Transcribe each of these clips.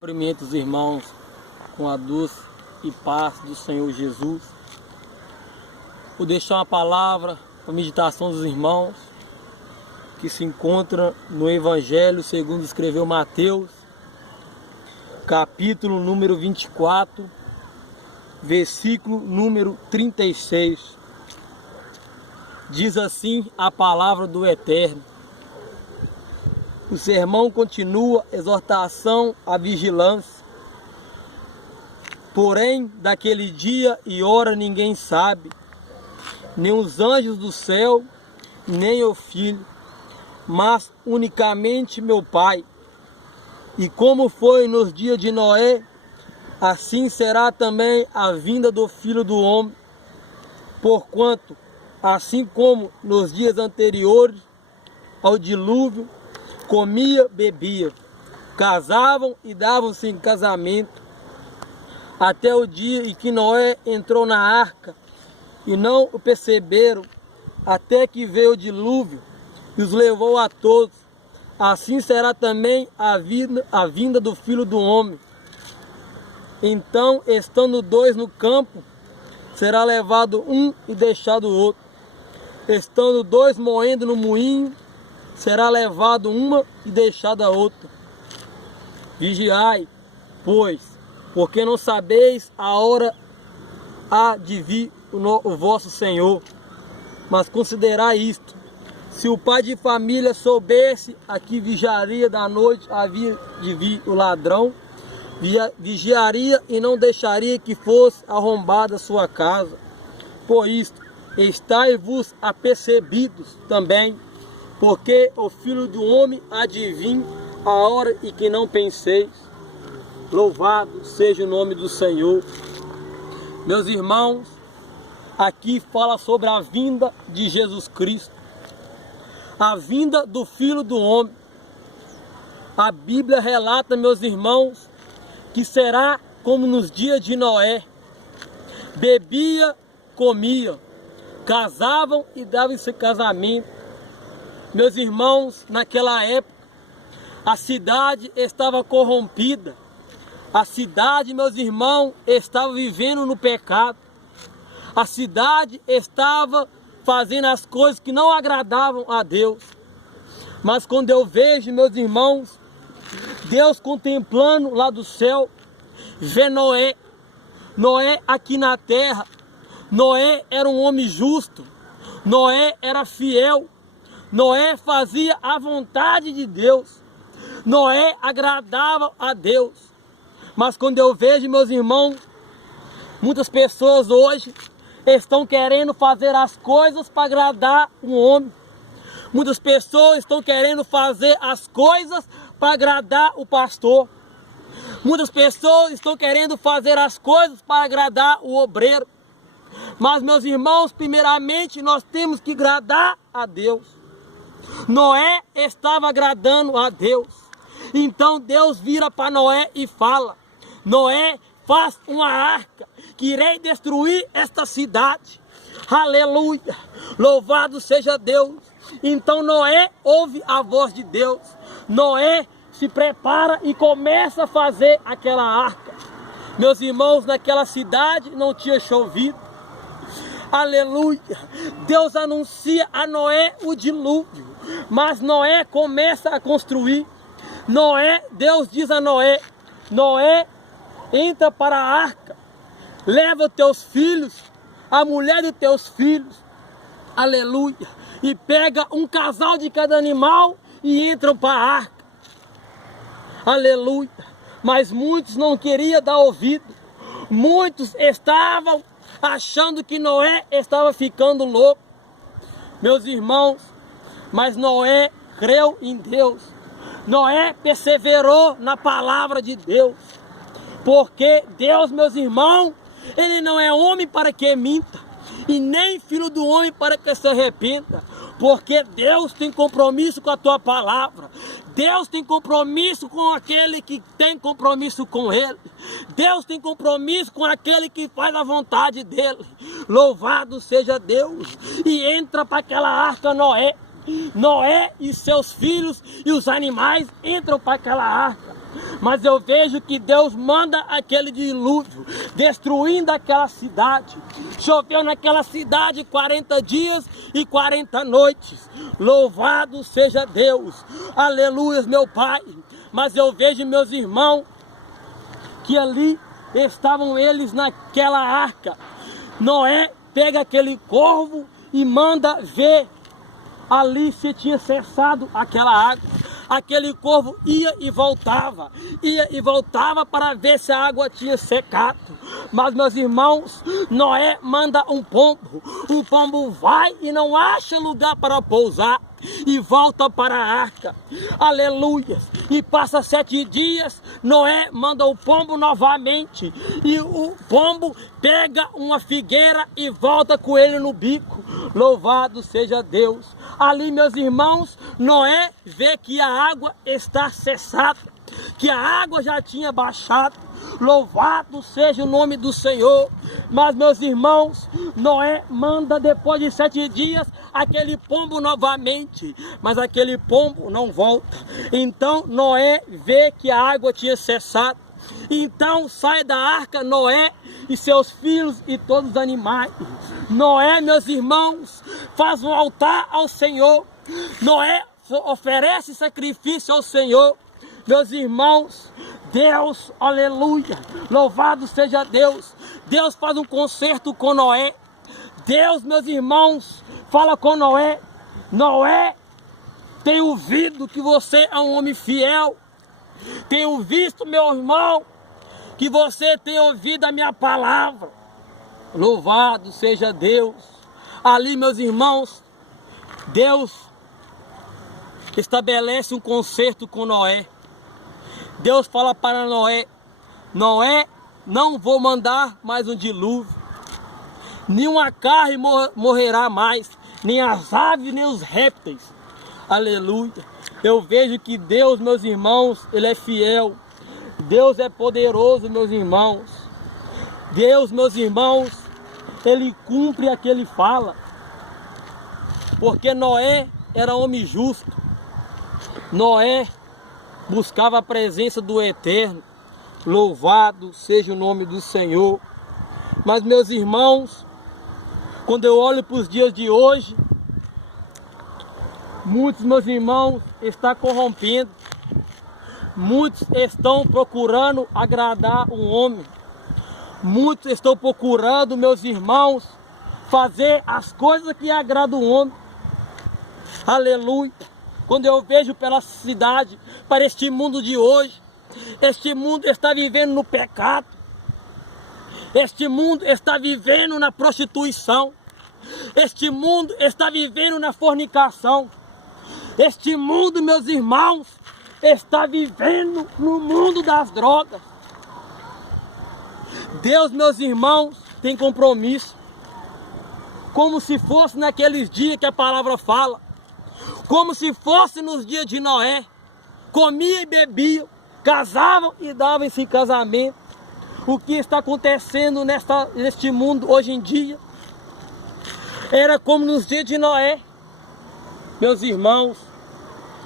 Cumprimento os irmãos com a doce e paz do Senhor Jesus. Vou deixar uma palavra para a meditação dos irmãos que se encontra no Evangelho segundo escreveu Mateus, capítulo número 24, versículo número 36. Diz assim a palavra do Eterno. O sermão continua, exortação à vigilância. Porém, daquele dia e hora ninguém sabe, nem os anjos do céu, nem o Filho, mas unicamente meu Pai. E como foi nos dias de Noé, assim será também a vinda do Filho do Homem. Porquanto, assim como nos dias anteriores ao dilúvio, comia, bebia, casavam e davam-se em casamento, até o dia em que Noé entrou na arca, e não o perceberam, até que veio o dilúvio e os levou a todos. Assim será também a vinda do Filho do Homem. Então, estando dois no campo, será levado um e deixado o outro. Estando dois moendo no moinho, será levado uma e deixada a outra. Vigiai, pois, porque não sabeis a hora há de vir o vosso Senhor. Mas considerai isto: se o pai de família soubesse a que vigiaria da noite havia de vir o ladrão, vigiaria e não deixaria que fosse arrombada a sua casa. Por isto, estai-vos apercebidos também, porque o Filho do Homem há de vir a hora em que não penseis. Louvado seja o nome do Senhor. Meus irmãos, aqui fala sobre a vinda de Jesus Cristo, a vinda do Filho do Homem. A Bíblia relata, meus irmãos, que será como nos dias de Noé: bebia, comia, casavam e davam-se casamento. Meus irmãos, naquela época, a cidade estava corrompida. A cidade, meus irmãos, estava vivendo no pecado. A cidade estava fazendo as coisas que não agradavam a Deus. Mas quando eu vejo, meus irmãos, Deus contemplando lá do céu, vê Noé. Noé aqui na terra. Noé era um homem justo. Noé era fiel. Noé fazia a vontade de Deus. Noé agradava a Deus. Mas quando eu vejo, meus irmãos, muitas pessoas hoje estão querendo fazer as coisas para agradar um homem. Muitas pessoas estão querendo fazer as coisas para agradar o pastor. Muitas pessoas estão querendo fazer as coisas para agradar o obreiro. Mas, meus irmãos, primeiramente nós temos que agradar a Deus. Noé estava agradando a Deus. Então Deus vira para Noé e fala: Noé, faz uma arca, que irei destruir esta cidade. Aleluia, louvado seja Deus. Então Noé ouve a voz de Deus. Noé se prepara e começa a fazer aquela arca. Meus irmãos, naquela cidade não tinha chovido. Aleluia, Deus anuncia a Noé o dilúvio, mas Noé começa a construir. Deus diz a Noé: Noé, entra para a arca, leva os teus filhos, a mulher dos teus filhos, aleluia, e pega um casal de cada animal e entram para a arca, aleluia. Mas muitos não queriam dar ouvido, muitos estavam achando que Noé estava ficando louco. Meus irmãos, mas Noé creu em Deus. Noé perseverou na palavra de Deus. Porque Deus, meus irmãos, Ele não é homem para que minta, e nem filho do homem para que se arrependa. Porque Deus tem compromisso com a tua palavra. Deus tem compromisso com aquele que tem compromisso com Ele. Deus tem compromisso com aquele que faz a vontade dEle. Louvado seja Deus. E entra para aquela arca Noé. Noé e seus filhos e os animais entram para aquela arca. Mas eu vejo que Deus manda aquele dilúvio, destruindo aquela cidade. Choveu naquela cidade 40 dias e 40 noites. Louvado seja Deus. Aleluia, meu Pai. Mas eu vejo, meus irmãos, que ali estavam eles naquela arca. Noé pega aquele corvo e manda ver ali se tinha cessado aquela água. Aquele corvo ia e voltava para ver se a água tinha secado. Mas, meus irmãos, Noé manda um pombo. O pombo vai e não acha lugar para pousar e volta para a arca. Aleluia. E passa 7 dias, Noé manda o pombo novamente. E o pombo pega uma figueira e volta com ele no bico. Louvado seja Deus. Ali, meus irmãos, Noé vê que a água está cessada, que a água já tinha baixado. Louvado seja o nome do Senhor. Mas, meus irmãos, Noé manda depois de 7 dias aquele pombo novamente, mas aquele pombo não volta. Então Noé vê que a água tinha cessado. Então sai da arca Noé e seus filhos e todos os animais. Noé, meus irmãos, faz um altar ao Senhor. Noé oferece sacrifício ao Senhor. Meus irmãos, Deus, aleluia, louvado seja Deus. Deus faz um concerto com Noé. Deus, meus irmãos, fala com Noé. Noé, tenho ouvido que você é um homem fiel. Tenho visto, meu irmão, que você tem ouvido a minha palavra. Louvado seja Deus. Ali, meus irmãos, Deus estabelece um concerto com Noé. Deus fala para Noé: Noé, não vou mandar mais um dilúvio. Nenhuma carne morrerá mais, nem as aves, nem os répteis. Aleluia. Eu vejo que Deus, meus irmãos, Ele é fiel. Deus é poderoso, meus irmãos. Deus, meus irmãos, Ele cumpre aquilo que Ele fala. Porque Noé era homem justo. Noé buscava a presença do Eterno. Louvado seja o nome do Senhor. Mas, meus irmãos, quando eu olho para os dias de hoje, muitos, meus irmãos, estão corrompendo. Muitos estão procurando agradar um homem. Muitos estão procurando, meus irmãos, fazer as coisas que agradam o homem. Aleluia. Quando eu vejo pela cidade, para este mundo de hoje, este mundo está vivendo no pecado. Este mundo está vivendo na prostituição. Este mundo está vivendo na fornicação. Este mundo, meus irmãos, está vivendo no mundo das drogas. Deus, meus irmãos, tem compromisso. Como se fosse naqueles dias que a palavra fala. Como se fosse nos dias de Noé. Comiam e bebiam, casavam e davam-se em casamento. O que está acontecendo neste mundo hoje em dia era como nos dias de Noé. Meus irmãos,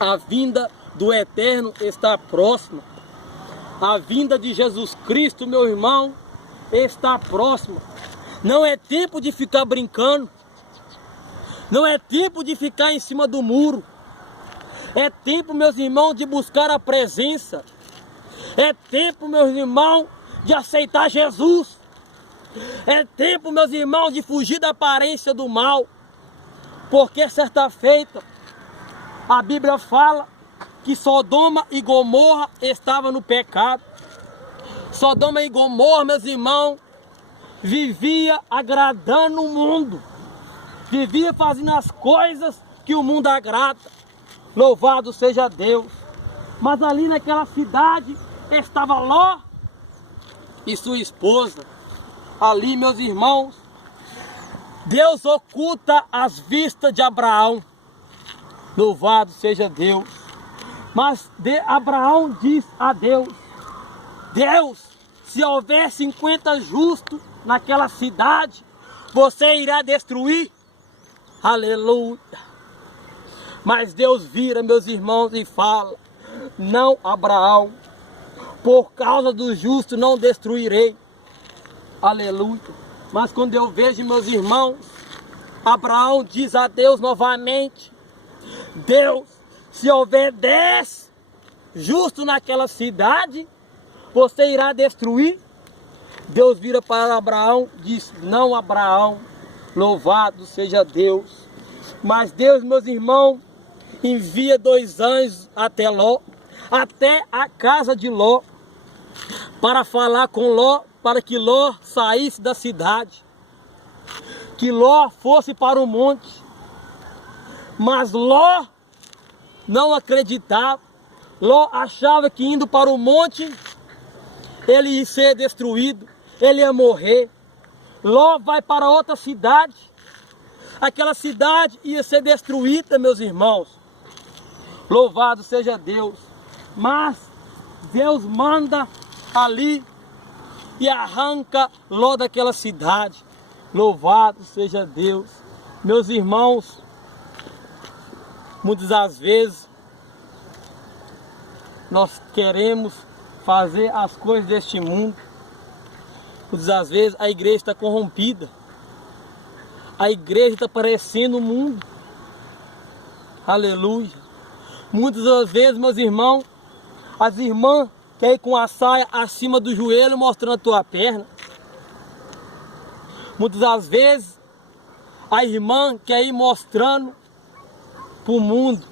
a vinda do Eterno está próxima. A vinda de Jesus Cristo, meu irmão, está próxima. Não é tempo de ficar brincando. Não é tempo de ficar em cima do muro. É tempo, meus irmãos, de buscar a presença. É tempo, meus irmãos, de aceitar Jesus. É tempo, meus irmãos, de fugir da aparência do mal. Porque certa feita, a Bíblia fala que Sodoma e Gomorra estavam no pecado. Sodoma e Gomorra, meus irmãos, vivia agradando o mundo. Vivia fazendo as coisas que o mundo agrada. Louvado seja Deus. Mas ali naquela cidade estava Ló e sua esposa. Ali, meus irmãos, Deus oculta as vistas de Abraão. Louvado seja Deus. Mas Abraão diz a Deus: Deus, se houver 50 justos naquela cidade, você irá destruir? Aleluia. Mas Deus vira, meus irmãos, e fala: não, Abraão, por causa do justo não destruirei. Aleluia. Mas quando eu vejo, meus irmãos, Abraão diz a Deus novamente: Deus, se houver 10 justos naquela cidade, você irá destruir? Deus vira para Abraão e diz: não, Abraão, louvado seja Deus. Mas Deus, meus irmãos, envia 2 anjos até Ló, até a casa de Ló, para falar com Ló, para que Ló saísse da cidade, que Ló fosse para o monte. Mas Ló não acreditava. Ló achava que indo para o monte ele ia ser destruído, ele ia morrer. Ló vai para outra cidade, aquela cidade ia ser destruída, meus irmãos. Louvado seja Deus. Mas Deus manda ali e arranca Ló daquela cidade. Louvado seja Deus. Meus irmãos, muitas das vezes nós queremos fazer as coisas deste mundo. Muitas das vezes a igreja está corrompida. A igreja está parecendo o mundo. Aleluia. Muitas das vezes, meus irmãos, as irmãs querem ir com a saia acima do joelho mostrando a tua perna. Muitas das vezes a irmã quer ir mostrando para o mundo.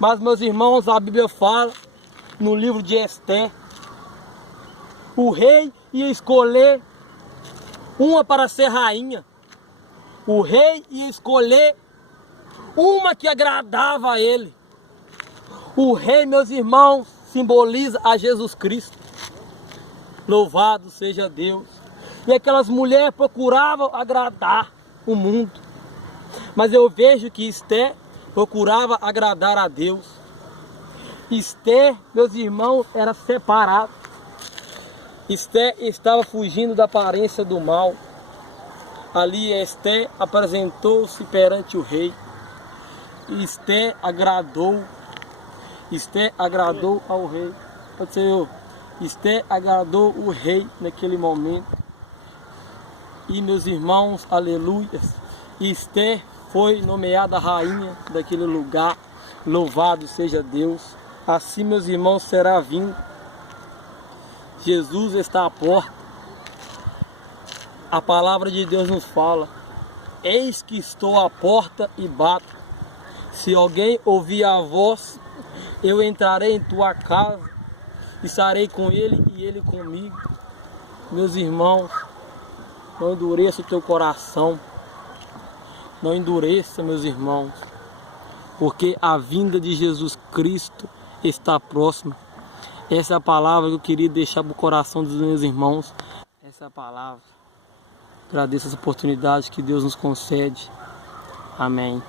Mas, meus irmãos, a Bíblia fala no livro de Esté, o rei ia escolher uma para ser rainha. O rei ia escolher uma que agradava a ele. O rei, meus irmãos, simboliza a Jesus Cristo. Louvado seja Deus. E aquelas mulheres procuravam agradar o mundo. Mas eu vejo que Esté procurava agradar a Deus. Esté, meus irmãos, era separado. Esté estava fugindo da aparência do mal. Ali Esté apresentou-se perante o rei. Esté agradou ao rei. Senhor, Esté agradou o rei naquele momento. E, meus irmãos, aleluia, Esté foi nomeada rainha daquele lugar. Louvado seja Deus. Assim, meus irmãos, será vindo. Jesus está à porta. A palavra de Deus nos fala: eis que estou à porta e bato. Se alguém ouvir a voz, eu entrarei em tua casa, estarei com ele e ele comigo. Meus irmãos, não endureça o teu coração. Não endureça, meus irmãos, porque a vinda de Jesus Cristo está próxima. Essa é a palavra que eu queria deixar para o coração dos meus irmãos. Essa é a palavra. Agradeço essa oportunidade que Deus nos concede. Amém.